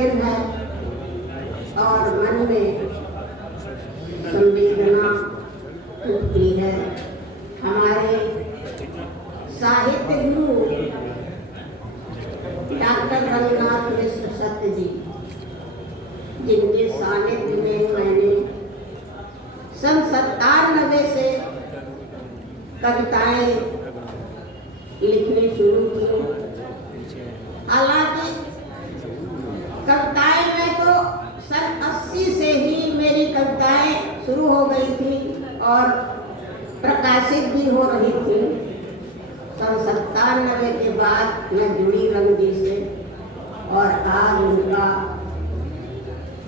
दिन है और मन में संवेदना उठती है। हमारे साहित्य गुरु डॉक्टर रंगनाथ मिश्र सत्य जी, जिनके सानिध्य में मैंने सन 97 से कविताएं लिखनी शुरू की। हालांकि कविताएं में तो सन 80 से ही मेरी कविताएं शुरू हो गई थी और प्रकाशित भी हो रही थी। सन 97 के बाद मैं जुड़ी रंग जी से और आज उनका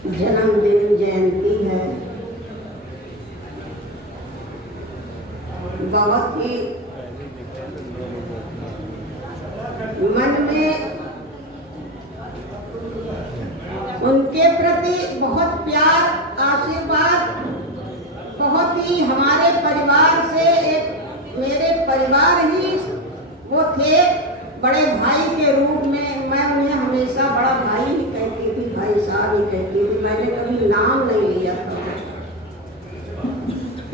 जन्मदिन जयंती है। बहुत ही मन में उनके प्रति बहुत प्यार, आशीर्वाद, बहुत ही हमारे परिवार से एक मेरे परिवार ही वो थे, बड़े भाई के रूप में। मैं उन्हें हमेशा बड़ा भाई ही कहती थी, भाई साहब ही कहती थी, मैंने कभी नाम नहीं लिया था।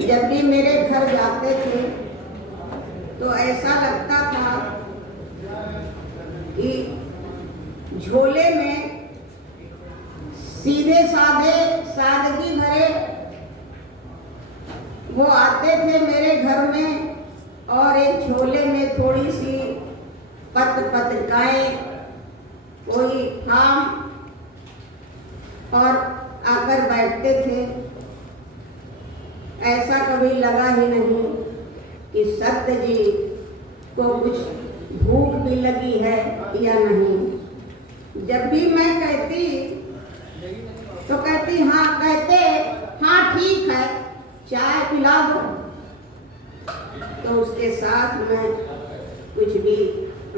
जब भी मेरे घर जाते थे तो ऐसा लगता था कि झोले में सीधे साधे सादगी भरे वो आते थे मेरे घर में, और एक झोले में थोड़ी सी पत्रिकाएं, कोई काम, और आकर बैठते थे। ऐसा कभी लगा ही नहीं कि सत्य जी को कुछ भूख भी लगी है या नहीं। जब भी मैं कहती तो कहती हाँ, कहते हाँ ठीक है, चाय पिला दो। तो उसके साथ मैं कुछ भी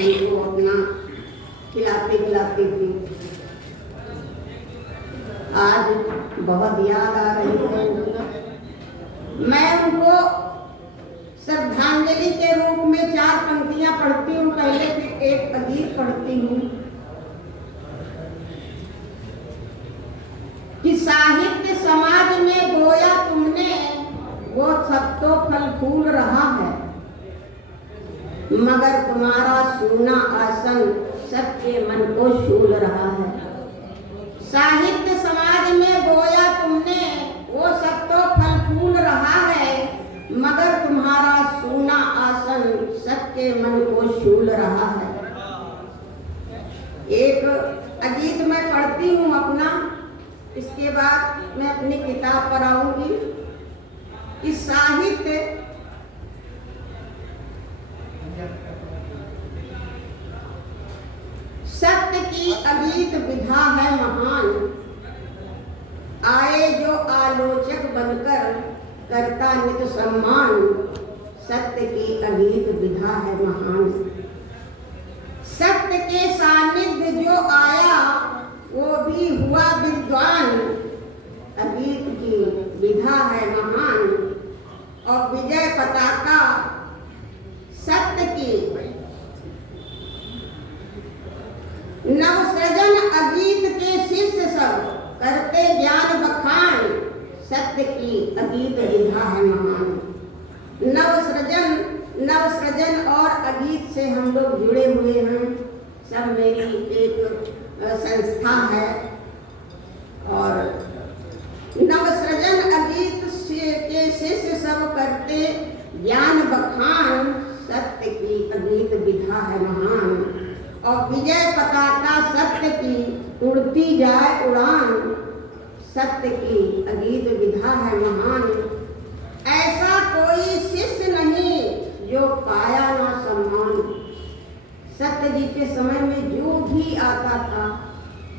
उनको अपना खिलाती थी। आज बहुत याद आ रही है। मैं उनको श्रद्धांजलि के रूप में 4 पंक्तियां पढ़ती हूँ। पहले से एक गीत पढ़ती हूँ कि साहित्य समाज में बोया तुमने, वो सब तो फल फूल रहा है, मगर तुम्हारा सूना आसन सबके मन को शूल रहा है। साहित्य समाज में बोया तुमने, वो सब तो फल फूल रहा है, मगर तुम्हारा सूना आसन सबके मन को शूल रहा है। एक अजीत मैं पढ़ती हूँ अपना, इसके बाद मैं अपनी किताब पर आऊंगी। कि साहित्य सत्य की अगीत विधा है महान, आए जो आलोचक बनकर करता नित सम्मान, सत्य की अगीत विधा है महान। सत्य के सानिध्य जो आया वो भी हुआ विद्वान, अगीत की विधा है महान। और विजय पताका सत्य की नवसृजन अगीत के शिष्य सब करते ज्ञान बखान, सत्य की अगीत विधा है महान। नवसृजन और अगीत से हम लोग जुड़े हुए हैं। सब मेरी एक संस्था है और नवसृजन अगीत के शिष्य सब करते ज्ञान बखान, सत्य की अगीत विधा है महान। और विजय पताका सत्य की उड़ती जाए उड़ान, सत्य की अगीत विधा है महान। ऐसा कोई शिष्य नहीं जो पाया ना सम्मान, सत्य जी के समय में जो भी आता था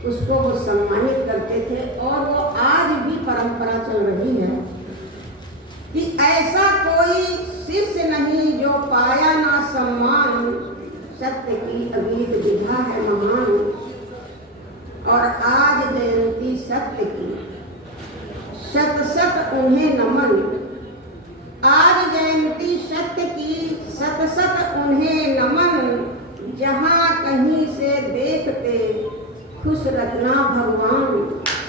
उसको वो सम्मानित करते थे। और वो आज भी परंपरा चल रही है कि ऐसा कोई शिष्य नहीं जो पाया ना सम्मान, सत्य की अगीत विधा है महान। और आज जयंती सत्य की, शत शत उन्हें नमन। आज जयंती सत्य की, शत शत उन्हें नमन। जहाँ कहीं से देखते खुश रचना भगवान,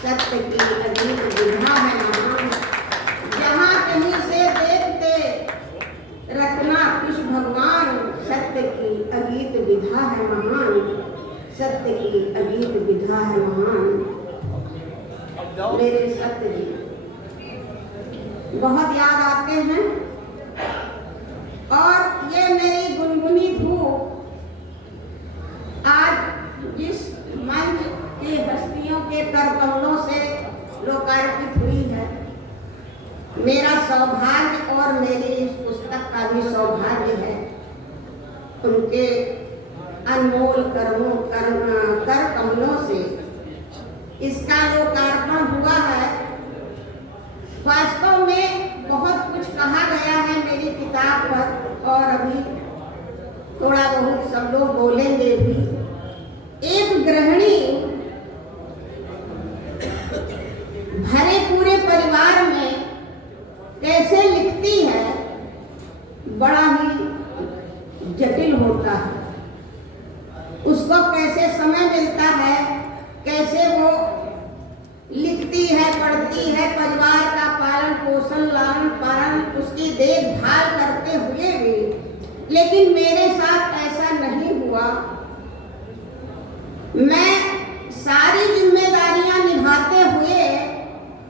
सत्य की अजीब विधा है महान। जहाँ कहीं से देखते रचना कुछ भगवान, सत्य की अजीब विधा है महान, सत्य की अजीब विधा है महान। मेरे सत्य जी बहुत याद आते हैं और ये मेरी गुनगुनी धूप आज जिस मंच के हस्तियों के करकमलों से लोकार्पित हुई है, मेरा सौभाग्य और मेरी इस पुस्तक का भी सौभाग्य है। उनके अनमोल कर कमलों से इसका लोकार्पण हुआ है। वास्तव में बहुत कुछ कहा गया है मेरी किताब पर और अभी थोड़ा बहुत सब लोग बोलेंगे भी। एक गृहिणी भरे पूरे परिवार में कैसे लिखती है, बड़ा ही जटिल होता है। उसको कैसे समय मिलता है, कैसे वो लिखती है, पढ़ती है, परिवार का पालन पोषण लालन पालन उसकी देखभाल करते हुए भी। लेकिन मेरे साथ ऐसा नहीं हुआ। मैं सारी जिम्मेदारियां निभाते हुए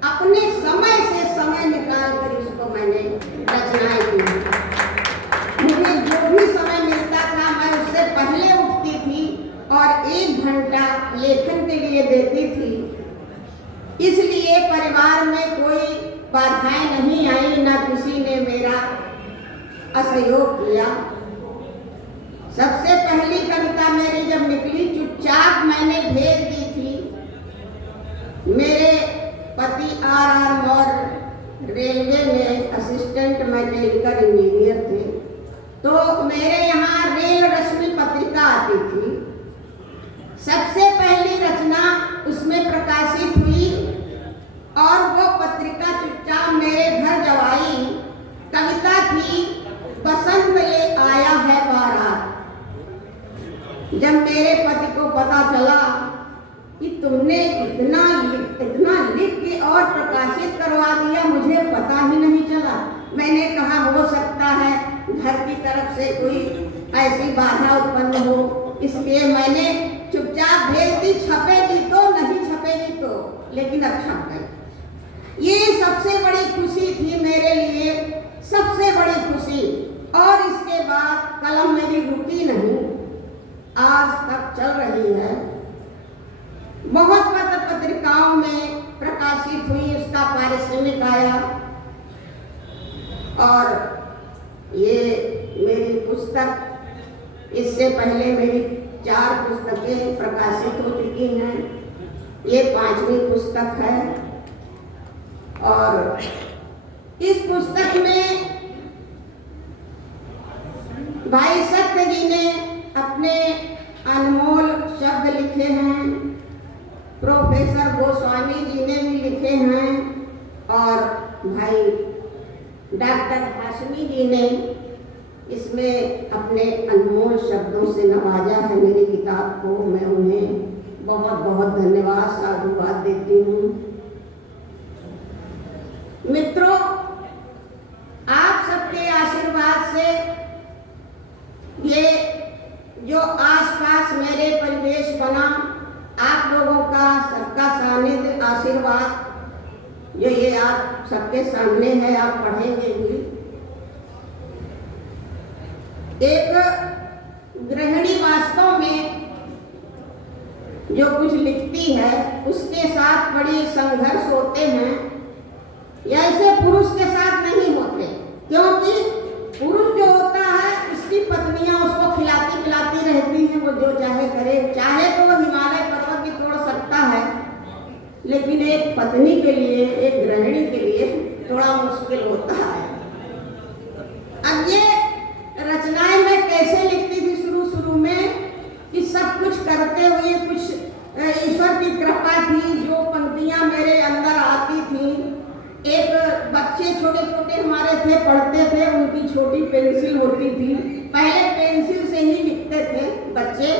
अपने समय से समय निकाल कर इसको मैंने रचनाएं की। मुझे जो भी समय मिलता था मैं उससे पहले उठती थी और 1 घंटा लेखन के लिए देती थी। इसलिए परिवार में कोई बाधाएं नहीं आई, ना किसी ने मेरा असहयोग किया। सबसे पहली कविता मेरी जब निकली चुपचाप मैंने भेज दी थी। मेरे पति RR और रेलवे में असिस्टेंट मैकेनिकल इंजीनियर थे, तो मेरे यहाँ रेल रश्मि पत्रिका आती थी। सबसे पहली रचना उसमें प्रकाशित हुई और वो पत्रिका चुपचाप मेरे घर जब आई, कविता थी बसंत ले आया है बारात। जब मेरे पति को पता चला कि तुमने इतना लिख के और प्रकाशित करवा दिया, मुझे पता ही नहीं चला। मैंने कहा हो सकता है घर की तरफ से कोई ऐसी बाधा उत्पन्न हो, इसलिए मैंने चुपचाप भेज दी। छपेगी तो नहीं छपेगी तो, लेकिन अब छप गई। ये सबसे बड़ी खुशी थी मेरे लिए, सबसे बड़ी खुशी। और इसके बाद कलम मेरी रुकी नहीं, आज तक चल रही है। बहुत पत्र पत्रिकाओं में प्रकाशित हुई, उसका पारिश्रमिक आया। और ये मेरी पुस्तक, इससे पहले मेरी 4 पुस्तकें प्रकाशित हो चुकी हैं। ये 5वीं पुस्तक है। और इस पुस्तक में भाई सत्य जी ने अपने अनमोल शब्द लिखे हैं, प्रोफेसर गोस्वामी जी ने भी लिखे हैं और भाई डॉक्टर हाशमी जी ने इसमें अपने अनमोल शब्दों से नवाजा है मेरी किताब को। मैं उन्हें बहुत बहुत धन्यवाद साधुवाद देती हूँ। मित्रों, आप सबके आशीर्वाद से ये जो आसपास मेरे परिवेश बना, आप लोगों का सबका सानिध्य आशीर्वाद जो ये आप सबके सामने है, आप पढ़ेंगे भी। एक गृहिणी वास्तव में जो कुछ लिखती है उसके साथ बड़ी संघर्ष होते हैं, ऐसे पुरुष के साथ नहीं होते। क्योंकि पुरुष जो होता है उसकी पत्नियां उसको खिलाती पिलाती रहती हैं, वो जो चाहे करे। चाहे तो वो हिमालय पर्वत भी तोड़ सकता है, लेकिन एक पत्नी के लिए, एक गृहिणी के लिए थोड़ा मुश्किल होता है। अब ये रचनाएं मैं कैसे लिखती थी शुरू में, कि सब कुछ करते हुए कुछ ईश्वर की कृपा थी। जो पंक्तियां मेरे अंदर आती थी, एक बच्चे छोटे छोटे हमारे थे, पढ़ते थे, उनकी छोटी पेंसिल होती थी। पहले पेंसिल से ही लिखते थे बच्चे,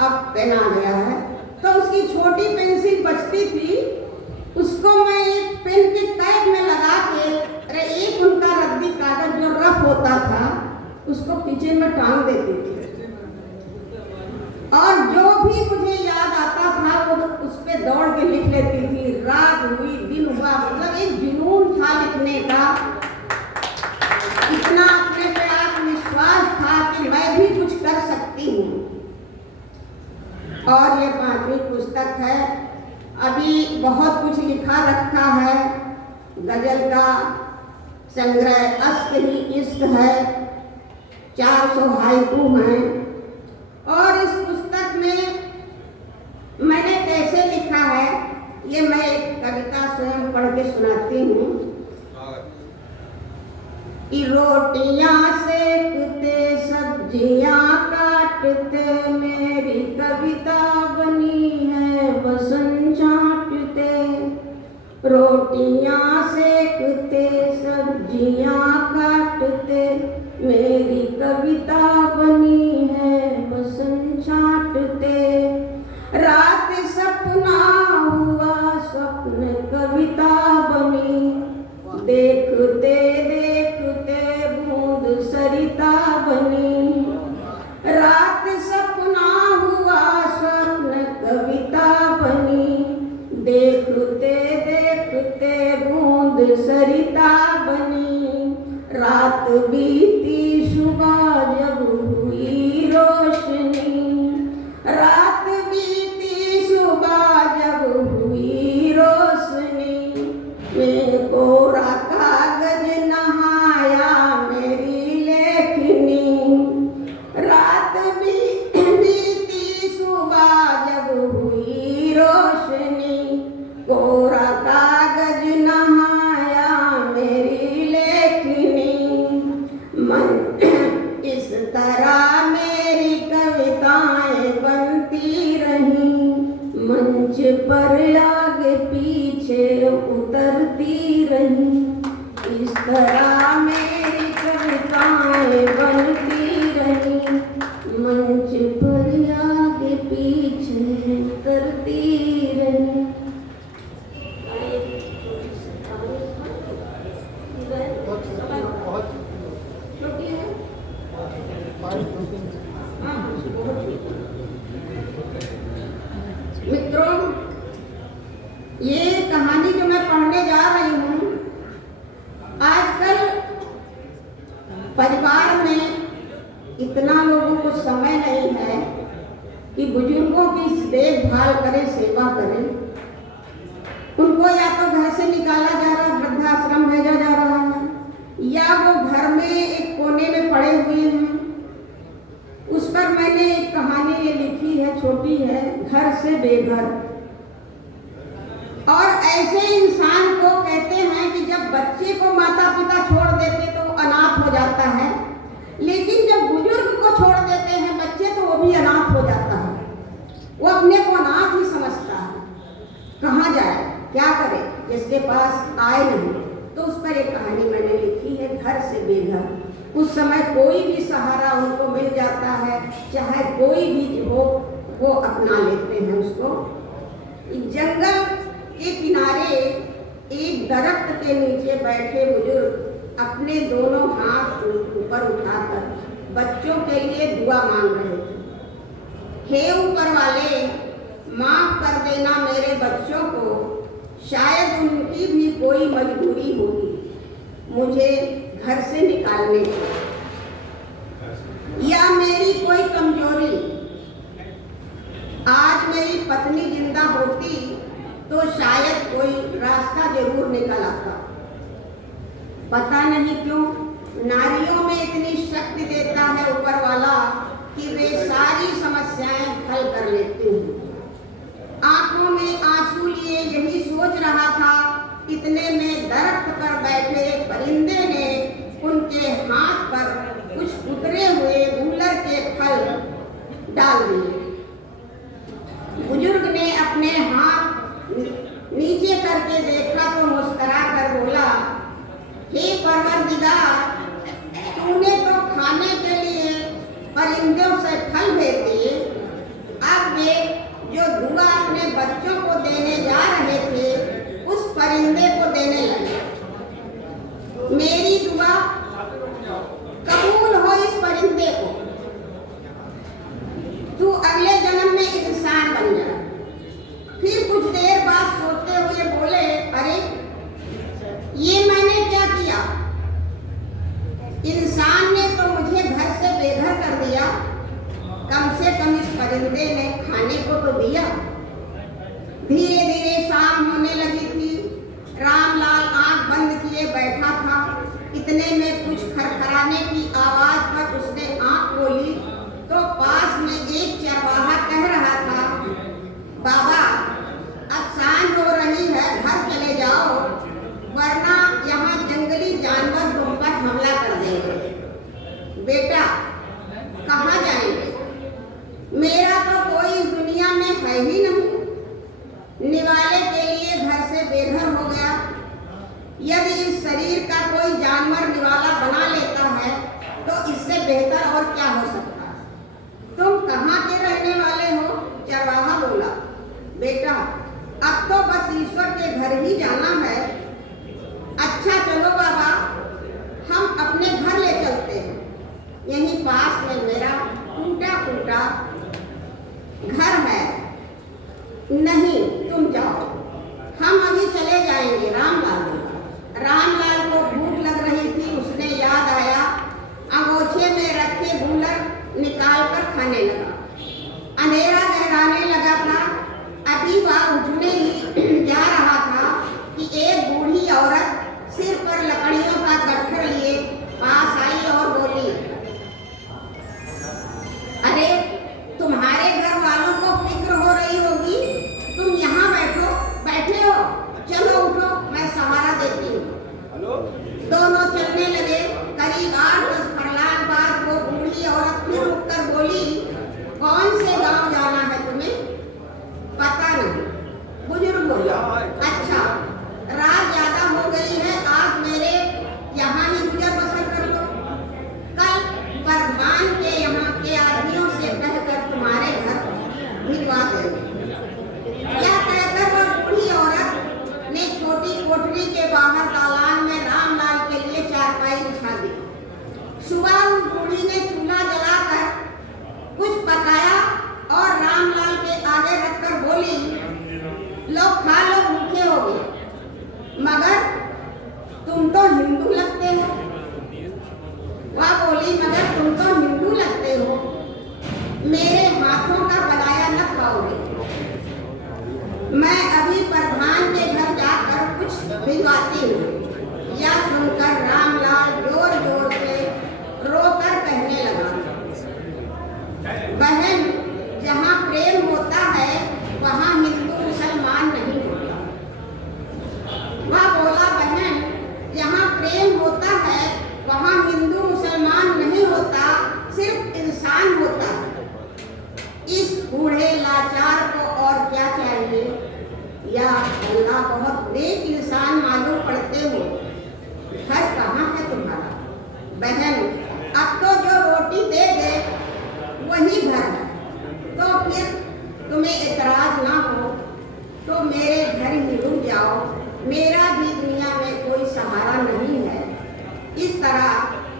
अब पेन आ गया है, तो उसकी उसकी छोटी पेंसिल बचती थी, उसको मैं एक पेन के कैप में लगा के, अरे एक उनका रद्दी कागज जो रफ होता था उसको पीछे में टांग देती थी, और जो भी मुझे याद आता था वो उस पे दौड़ के लिख लेती थी। रात हुई दिन हुआ, मतलब एक जुनून था लिखने का, इतना अपने पे आत्मविश्वास था कि मैं भी कुछ कर सकती हूँ। और ये 5वीं पुस्तक है। अभी बहुत कुछ लिखा रखा है, गजल का संग्रह अष्ट ही इष्ट है, 400 हाइकू हैं। और इस पुस्तक में मैंने कैसे लिखा है, ये मैं एक कविता स्वयं पढ़ के सुनाती हूँ। कि रोटियां सेकते सब्जियां काटते, मेरी कविता बनी है वसन छांटते। रोटियां सेकते सब्जियां काटते, मेरी कविता बनी है वसन छांटते। रात सपना हुआ स्वप्न कविता बनी, देखते देखते बूंद सरिता बनी। रात सपना हुआ स्वप्न कविता बनी, देखते देखते बूंद सरिता बनी। रात बीती सुबह जब हुई रोशनी, रात बीती सुबह जब हुई रोशनी। मैं कोरा कागज नहाया मेरी लेखनी, रात बीती सुबह जब हुई रोशनी। कोरा कागज नहाया मेरी लेखनी। मन इस तरह मेरी कविताएं बनती रही, मंच पर आगे पीछे उतरती रही। इस तरह मेरी कविताएं बनती रही, मंच पर आगे पीछे उतरती रही। मित्रों, ये कहानी जो मैं पढ़ने जा रही हूँ, आजकल परिवार में इतना लोगों को समय नहीं है कि बुजुर्गों की देखभाल करें, सेवा करें। उनको या तो घर से निकाला जा रहा है, वृद्धाश्रम भेजा जा रहा है, या वो घर में एक कोने में पड़े हुए हैं। उस पर मैंने एक कहानी ये लिखी है, छोटी है, घर से बेघर। और ऐसे इंसान को कहते हैं कि जब बच्चे को माता पिता छोड़ देते तो अनाथ हो जाता है, लेकिन जब बुजुर्ग को छोड़ देते हैं बच्चे तो वो भी अनाथ हो जाता है। वो अपने को अनाथ ही समझता है, कहाँ जाए, क्या करे, जिसके पास आए नहीं। तो उस पर एक कहानी मैंने लिखी है, घर से बेघर। उस समय कोई भी सहारा उनको मिल जाता है, चाहे कोई भी हो, वो अपना लेते हैं उसको। जंगल के किनारे एक दरख्त के नीचे बैठे बुजुर्ग अपने दोनों हाथ ऊपर उठाकर बच्चों के लिए दुआ मांग रहे थे। हे ऊपर वाले, माफ कर देना मेरे बच्चों को, शायद उनकी भी कोई मजबूरी होगी मुझे घर से निकालने की, या मेरी कोई कमजोरी। आज मेरी पत्नी जिंदा होती तो शायद कोई रास्ता जरूर निकल आता। पता नहीं क्यों नारियों में इतनी शक्ति देता है ऊपर वाला कि वे सारी समस्याएं हल कर लेती हैं। आंखों में आंसू लिए यही सोच रहा था, इतने में दरख्त पर बैठे परिंदे ने उनके हाथ पर कुछ उतरे हुए गूलर के फल डाल दिए। बुजुर्ग ने अपने हाथ नीचे करके देखा तो मुस्कुरा कर बोला, हे परवरदिगार, तूने तो खाने के लिए परिंदों से फल भेज दिए, अब वे जो दुआ अपने बंदे ने खाने को तो दिया। धीरे धीरे शाम होने लगी थी। रामलाल आंख बंद किए बैठा था। इतने में कुछ खरखराने की आवाज पर उसने आंख खोली तो पास में एक चरवाहा कह रहा था, बाबा अब सांझ हो रही है, घर चले जाओ, वरना यहाँ जंगली जानवर तुम पर हमला कर देंगे। बेटा कहाँ जाएंगे? मेरा तो कोई इस दुनिया में है ही नहीं। निवाले के लिए घर से बेघर हो गया। यदि इस शरीर का कोई जानवर निवाला बना लेता है तो इससे बेहतर और क्या हो सकता है? तुम कहाँ के रहने वाले हो? चरवाहा बोला, बेटा अब तो बस ईश्वर के घर ही जाना है। अच्छा चलो बाबा, हम अपने घर ले चलते हैं। यहीं पास में मेरा टूटा फूटा घर है। नहीं तुम जाओ, हम अभी चले जाएंगे। रामलाल को भूख लग रही थी। उसने याद आया, अंगोछे में रखे गूलर निकाल कर खाने लगा। अंधेरा गहराने लगा था। अभी वह उठने ही जा रहा था कि एक बूढ़ी औरत सिर पर लकड़ियों का गट्ठर लिए पास आई और बोली, अरे तुम्हारे घर वालों को फिक्र हो रही होगी, तुम यहाँ बैठे हो, चलो उठो, मैं सहारा देती हूँ। दोनों चलने लगे। करीब 8-10 फरलांग बाद वो बूढ़ी औरत फिर उठकर बोली, कौन से गांव जाना है तुम्हें? पता नहीं। बुजुर्ग बोला, अच्छा रात ज्यादा हो गई है, आज मेरे यहाँ ही गुजर बसर कर लो। कल प्रधान के यहाँ के आदमियों से कहकर तुम्हारे घर भिजवा देंगे। क्या कहकर वह बूढ़ी औरत ने छोटी कोठरी के बाहर दालान में रामलाल के लिए चारपाई बिछा दी। सुबह उस बूढ़ी ने चूल्हा जलाकर कुछ पकाया और रामलाल के आगे रखकर बोली, लो खा लो, भूखे होगे, मगर तुम तो हिंदू लगते हो। वह बोली, मगर तुम तो हिंदू लगते हो, मेरे हाथों का बनाया न खाओगे। मैं अभी प्रधान के घर जाकर कुछ भिजवाती हूँ। यह सुनकर रामलाल जोर जोर से रोकर कहने लगा, बहन जहाँ प्रेम होता है वहाँ हिंदू मुसलमान नहीं होता। वह बोला, बहन जहाँ प्रेम होता है वहाँ हिंदू मुसलमान नहीं होता, सिर्फ इंसान होता है। इस बूढ़े लाचार को और क्या चाहिए? या अल्लाह बहुत नेक इंसान मालूम पड़ते हो। घर कहाँ है तुम्हारा? बहन अब तो जो रोटी दे दे वही घर है। तो फिर तुम्हें एतराज ना हो तो मेरे घर ही रुक जाओ। मेरा भी दुनिया में कोई सहारा नहीं है। इस तरह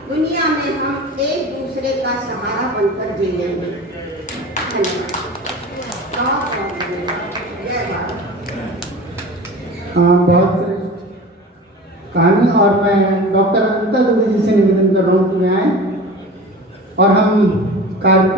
दुनिया में हम एक दूसरे का सहारा बनकर जी लेंगे। बहुत कहानी। और मैं डॉक्टर अंकल दुबे जी से निवेदन कर रहा हूँ कि वे आए और हम कार्यक्रम